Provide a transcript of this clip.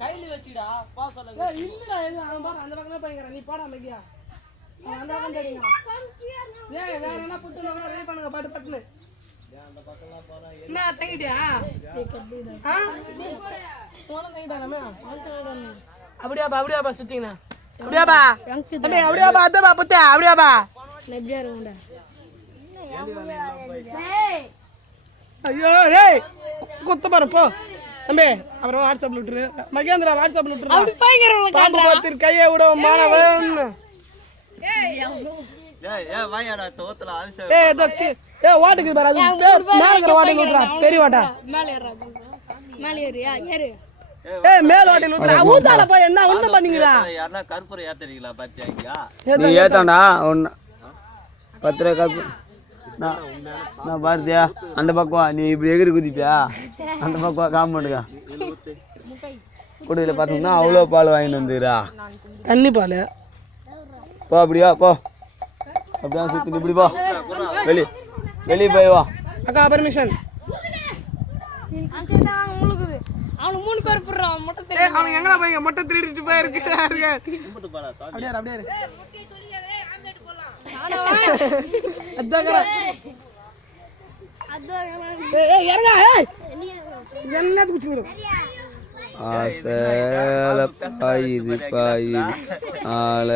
கையில வச்சிடா பா சொல்லுங்க. இல்லடா அவன் பாரு அந்த பக்கமே போய்ங்கற நீ போடா மகியா. அந்த பக்கம் தேடிங்க. வேற என்ன புத்துன கூட ரெடி பண்ணுங்க பாட்டு பட்டுனு. அந்த பக்கம்லாம் போறா என்ன தங்கிட்டியா? போன தங்கிட்டானே. அப்படியே பா சுத்தினா. அப்படியே பா. அப்படியே பா அத பா புத்த அப்படியே பா. நெப்டியா இருக்குடா. டேய். ஐயோ டேய். குத்து பாரு போ. தம்பி அப்புறம் வாட்ஸ்அப்ல விட்டுரு. மகேந்திரா வாட்ஸ்அப்ல விட்டுரு. அப்படி பாய்ங்கறவங்க காண்றா. பாத்து கையை விட மானவன். ஏய் வாயாடா தோத்தல ஆவிஷம். ஏய் தக்கி. ஏய் வாட்டுக்கு பாரு அது மேலங்கற வாட்டுக்கு ஊத்துறா. பெரிய வாட்டா. மேல ஏறா. மேல ஏறியா ஏறு. ஏய் மேல வாட்டில ஊத்துறா. ஊத்தால போய் என்ன ஒண்ணு பண்ணீங்கடா. யாரனா கற்பூரம் ஏத்துறீங்களா பாத்தியாங்க? நீ ஏத்தாடா ஒண்ணு 10 ரூபாய் கற்பூரம். நான் பாருதியா அந்த பக்கம் நீ இப்படி எகிரி குதிப்பியா அந்த பக்கம் காம்பவுண்டுக்கா குடியில பார்த்தோம்னா அவ்வளோ பால் வாங்கிட்டு வந்துக்கிறா தண்ணி பால் போ அப்படியா போ அப்படியா சுற்றி இப்படி போ வெளியே போய் வா அக்கா பர்மிஷன் அவனுக்கு 3 பேர் போடுறான் மொட்டை அவனுக்கு எங்கடா போய் மொட்டை திருடிட்டு போயிருக்கு அப்படியே அப்படியே ஆசை பாயுது ஆள